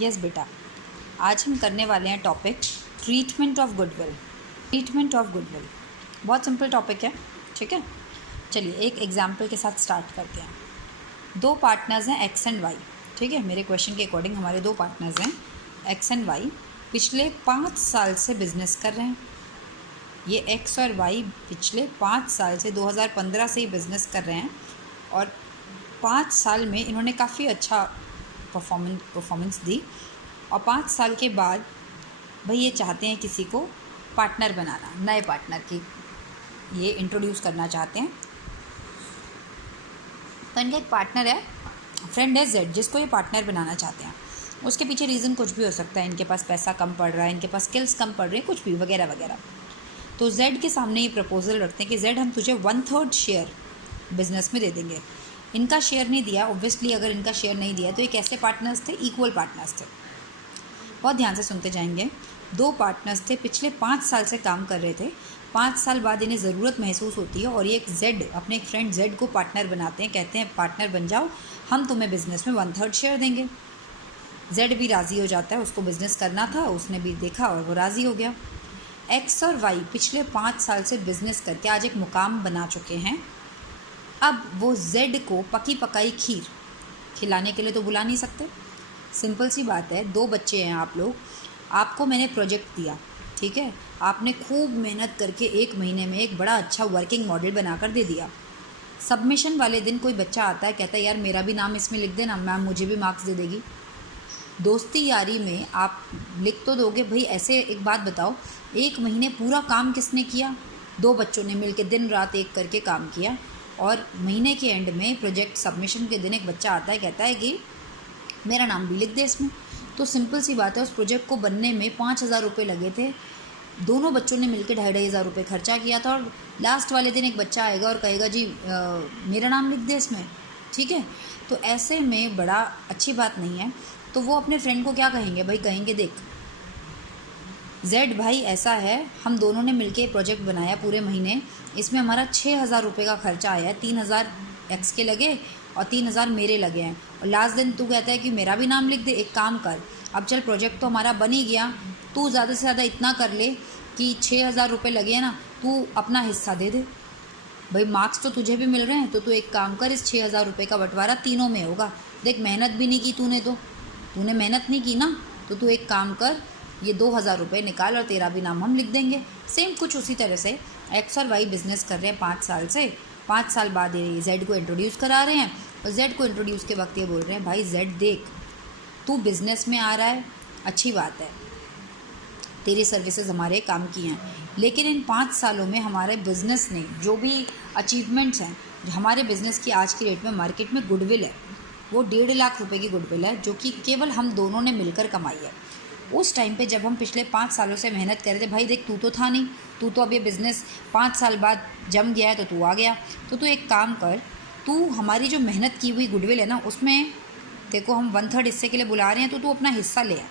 Yes बेटा, आज हम करने वाले हैं topic treatment of goodwill. Treatment of goodwill बहुत सिंपल टॉपिक है, ठीक है। चलिए एक एग्जाम्पल के साथ स्टार्ट करते हैं। दो पार्टनर्स हैं एक्स एंड वाई, ठीक है। मेरे क्वेश्चन के अकॉर्डिंग हमारे दो पार्टनर्स हैं एक्स एंड वाई, पिछले 5 साल से बिजनेस कर रहे हैं। ये एक्स और वाई पिछले 5 साल से 2015 से ही बिज़नेस कर रहे हैं और 5 साल में इन्होंने काफ़ी अच्छा परफॉर्मेंस दी और 5 साल के बाद भाई ये चाहते हैं किसी को पार्टनर बनाना, नए पार्टनर की ये इंट्रोड्यूस करना चाहते हैं। तो इनका एक पार्टनर है, फ्रेंड है जेड, जिसको ये पार्टनर बनाना चाहते हैं। उसके पीछे रीज़न कुछ भी हो सकता है, इनके पास पैसा कम पड़ रहा है, इनके पास स्किल्स कम पड़ रहे हैं, कुछ भी वगैरह वगैरह। तो जेड के सामने ये प्रपोजल रखते हैं कि जेड हम तुझे 1/3 शेयर बिजनेस में दे देंगे। इनका शेयर नहीं दिया, ऑब्वियसली अगर इनका शेयर नहीं दिया तो ये कैसे पार्टनर्स थे? इक्वल पार्टनर्स थे। बहुत ध्यान से सुनते जाएंगे। दो पार्टनर्स थे, पिछले 5 साल से काम कर रहे थे। 5 साल बाद इन्हें ज़रूरत महसूस होती है और ये एक जेड अपने एक फ्रेंड जेड को पार्टनर बनाते हैं, कहते हैं पार्टनर बन जाओ, हम तुम्हें बिज़नेस में 1/3 शेयर देंगे। जेड भी राज़ी हो जाता है, उसको बिज़नेस करना था, उसने भी देखा और वो राज़ी हो गया। एक्स और वाई पिछले 5 साल से बिज़नेस करके आज एक मुकाम बना चुके हैं। अब वो जेड को पकी पकाई खीर खिलाने के लिए तो बुला नहीं सकते। सिंपल सी बात है, 2 बच्चे हैं आप लोग, आपको मैंने प्रोजेक्ट दिया, ठीक है, आपने खूब मेहनत करके 1 महीने में एक बड़ा अच्छा वर्किंग मॉडल बनाकर दे दिया। सबमिशन वाले दिन कोई बच्चा आता है, कहता है यार मेरा भी नाम इसमें लिख देना, मैम मुझे भी मार्क्स दे देगी। दोस्ती यारी में आप लिख तो दोगे भाई। ऐसे एक बात बताओ, 1 महीने पूरा काम किसने किया? 2 बच्चों ने मिलकर दिन रात एक करके काम किया और महीने के एंड में प्रोजेक्ट सबमिशन के दिन एक बच्चा आता है, कहता है कि मेरा नाम भी लिख दे इसमें। तो सिंपल सी बात है, उस प्रोजेक्ट को बनने में 5,000 रुपये लगे थे। दोनों बच्चों ने मिलकर 2,500 रुपये खर्चा किया था और लास्ट वाले दिन एक बच्चा आएगा और कहेगा जी मेरा नाम लिख दे इसमें, ठीक है। तो ऐसे में बड़ा अच्छी बात नहीं है। तो वो अपने फ्रेंड को क्या कहेंगे भाई? कहेंगे देख जेड भाई ऐसा है, हम दोनों ने मिलके प्रोजेक्ट बनाया पूरे महीने, इसमें हमारा 6,000 रुपये का खर्चा आया है। 3,000 एक्स के लगे और 3,000 मेरे लगे हैं और लास्ट दिन तू कहता है कि मेरा भी नाम लिख दे। एक काम कर, अब चल प्रोजेक्ट तो हमारा बन ही गया, तू ज़्यादा से ज़्यादा इतना कर ले कि 6,000 रुपये लगे हैं ना, तू अपना हिस्सा दे दे। भाई मार्क्स तो तुझे भी मिल रहे हैं, तो तू एक काम कर, इस 6,000 रुपये का बंटवारा तीनों में होगा। देख मेहनत भी नहीं की तूने मेहनत नहीं की ना, तो तू एक काम कर, ये 2,000 रुपये निकाल और तेरा भी नाम हम लिख देंगे। सेम कुछ उसी तरह से एक्स और वाई बिज़नेस कर रहे हैं 5 साल से। 5 साल बाद ये जेड को इंट्रोड्यूस करा रहे हैं और जेड को इंट्रोड्यूस के वक्त ये बोल रहे हैं भाई जेड देख, तू बिज़नेस में आ रहा है, अच्छी बात है, तेरी सर्विसेज हमारे काम की हैं, लेकिन इन 5 सालों में हमारे बिज़नेस ने जो भी अचीवमेंट्स हैं, हमारे बिज़नेस की आज की डेट में मार्केट में गुडविल है, वो 1.5 लाख रुपए की गुडविल है, जो कि केवल हम दोनों ने मिलकर कमाई है। उस टाइम पे जब हम पिछले 5 सालों से मेहनत कर रहे थे, भाई देख तू तो था नहीं, तू तो अब ये बिज़नेस 5 साल बाद जम गया है, तो तू आ गया। तो तू एक काम कर, तू हमारी जो मेहनत की हुई गुडविल है ना, उसमें देखो हम 1/3 हिस्से के लिए बुला रहे हैं, तो तू अपना हिस्सा ले आ।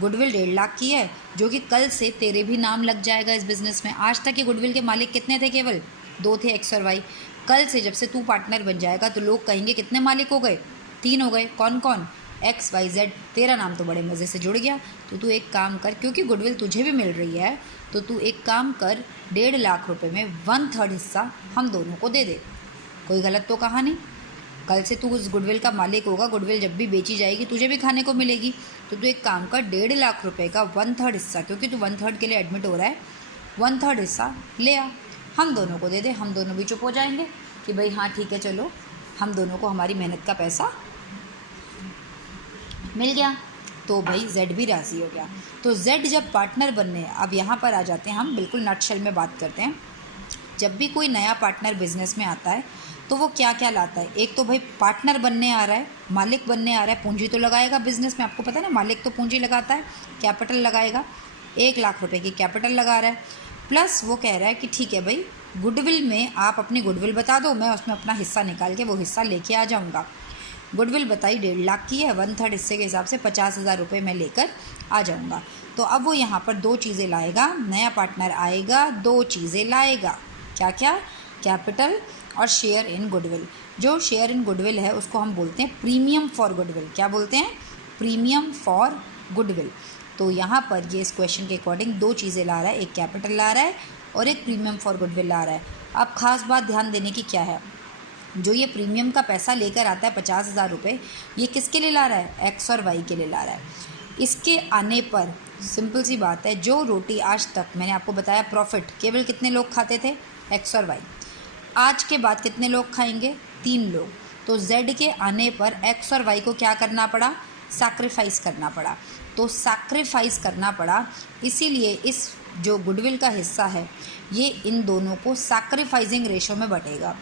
गुडविल 1.5 लाख की है, जो कि कल से तेरे भी नाम लग जाएगा इस बिज़नेस में। आज तक ये गुडविल के मालिक कितने थे? केवल 2 थे, एक्स और वाई। कल से जब से तू पार्टनर बन जाएगा तो लोग कहेंगे कितने मालिक हो गए? 3 हो गए। कौन कौन? X Y Z. तेरा नाम तो बड़े मज़े से जुड़ गया। तो तू एक काम कर, क्योंकि गुडविल तुझे भी मिल रही है, तो तू एक काम कर, 1.5 लाख रुपये में 1/3 हिस्सा हम दोनों को दे दे। कोई गलत तो कहा नहीं। कल से तू उस गुडविल का मालिक होगा, गुडविल जब भी बेची जाएगी तुझे भी खाने को मिलेगी। तो तू एक काम कर, 1.5 लाख रुपये का 1/3 हिस्सा, क्योंकि तू 1/3 के लिए एडमिट हो रहा है, 1/3 हिस्सा ले आ, हम दोनों को दे दे। हम दोनों भी चुप हो जाएंगे कि भाई हाँ ठीक है, चलो हम दोनों को हमारी मेहनत का पैसा मिल गया। तो भाई जेड भी राज़ी हो गया। तो जेड जब पार्टनर बनने, अब यहाँ पर आ जाते हैं हम, बिल्कुल नटशेल में बात करते हैं। जब भी कोई नया पार्टनर बिजनेस में आता है तो वो क्या क्या लाता है? एक तो भाई पार्टनर बनने आ रहा है, मालिक बनने आ रहा है, पूंजी तो लगाएगा बिजनेस में, आपको पता है ना, मालिक तो पूंजी लगाता है, कैपिटल लगाएगा। 1 लाख रुपए की कैपिटल लगा रहा है, प्लस वो कह रहा है कि ठीक है भाई, गुडविल में आप अपनी गुडविल बता दो, मैं उसमें अपना हिस्सा निकाल के वो हिस्सा लेके आ जाऊँगा। गुडविल बताई 1.5 लाख की है, 1/3 हिस्से के हिसाब से 50,000 रुपये मैं लेकर आ जाऊँगा। तो अब वो यहाँ पर 2 चीज़ें लाएगा, नया पार्टनर आएगा, 2 चीज़ें लाएगा। क्या क्या? कैपिटल और शेयर इन गुडविल। जो शेयर इन गुडविल है उसको हम बोलते हैं प्रीमियम फॉर गुडविल। क्या बोलते हैं? Premium for goodwill. तो यहाँ पर ये इस क्वेश्चन के अकॉर्डिंग दो चीज़ें ला रहा है, एक कैपिटल ला रहा है और एक प्रीमियम फॉर गुडविल ला रहा है। अब ख़ास बात ध्यान देने की क्या है, जो ये प्रीमियम का पैसा लेकर आता है 50,000 रुपये, ये किसके लिए ला रहा है, एक्स और वाई के लिए ला रहा है। इसके आने पर सिंपल सी बात है, जो रोटी आज तक मैंने आपको बताया प्रॉफिट केवल कितने लोग खाते थे, एक्स और वाई, आज के बाद कितने लोग खाएंगे, 3 लोग। तो जेड के आने पर एक्स और वाई को क्या करना पड़ा, सैक्रिफाइस करना पड़ा। तो सैक्रिफाइस करना पड़ा, इसीलिए इस जो गुडविल का हिस्सा है ये इन दोनों को सैक्रिफाइसिंग रेशो में बटेगा।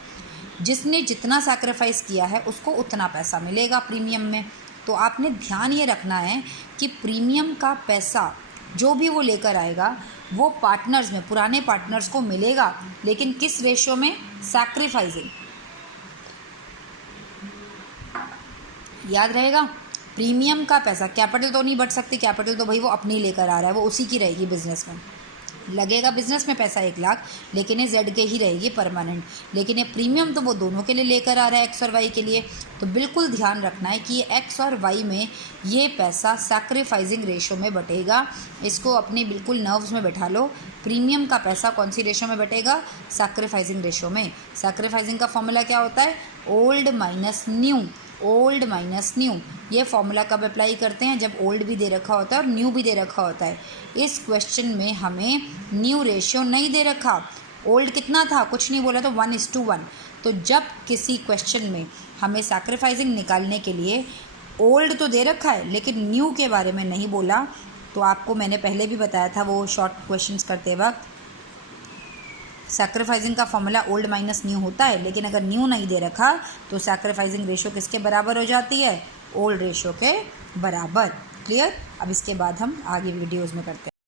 जिसने जितना सैक्रिफाइस किया है उसको उतना पैसा मिलेगा प्रीमियम में। तो आपने ध्यान ये रखना है कि प्रीमियम का पैसा जो भी वो लेकर आएगा वो पार्टनर्स में, पुराने पार्टनर्स को मिलेगा, लेकिन किस रेशो में, सैक्रिफाइसिंग। याद रहेगा, प्रीमियम का पैसा, कैपिटल तो नहीं बढ़ सकती, कैपिटल तो भाई वो अपनी लेकर आ रहा है, वो उसी की रहेगी बिजनेस में, लगेगा बिजनेस में पैसा 1 लाख, लेकिन ये जेड के ही रहेगी परमानेंट। लेकिन ये प्रीमियम तो वो दोनों के लिए लेकर आ रहा है, एक्स और वाई के लिए। तो बिल्कुल ध्यान रखना है कि ये एक्स और वाई में ये पैसा सैक्रिफाइसिंग रेशो में बटेगा। इसको अपने बिल्कुल नर्व्स में बैठा लो। प्रीमियम का पैसा कौन सी रेशो में बटेगा, सैक्रिफाइसिंग रेशो में। सैक्रिफाइसिंग का फॉर्मूला क्या होता है, old minus new, old minus new. ये फॉर्मूला कब अप्लाई करते हैं, जब ओल्ड भी दे रखा होता है और न्यू भी दे रखा होता है। इस क्वेश्चन में हमें न्यू रेशियो नहीं दे रखा, ओल्ड कितना था, कुछ नहीं बोला, तो 1:1। तो जब किसी क्वेश्चन में हमें सैक्रिफाइसिंग निकालने के लिए ओल्ड तो दे रखा है लेकिन न्यू के बारे में नहीं बोला, तो आपको मैंने पहले भी बताया था वो शॉर्ट क्वेश्चंस करते वक्त, सैक्रिफाइसिंग का फॉर्मूला ओल्ड माइनस न्यू होता है, लेकिन अगर न्यू नहीं दे रखा तो सैक्रिफाइसिंग रेशो किसके बराबर हो जाती है, ओल्ड रेशो के बराबर। क्लियर। अब इसके बाद हम आगे वीडियोज़ में करते हैं।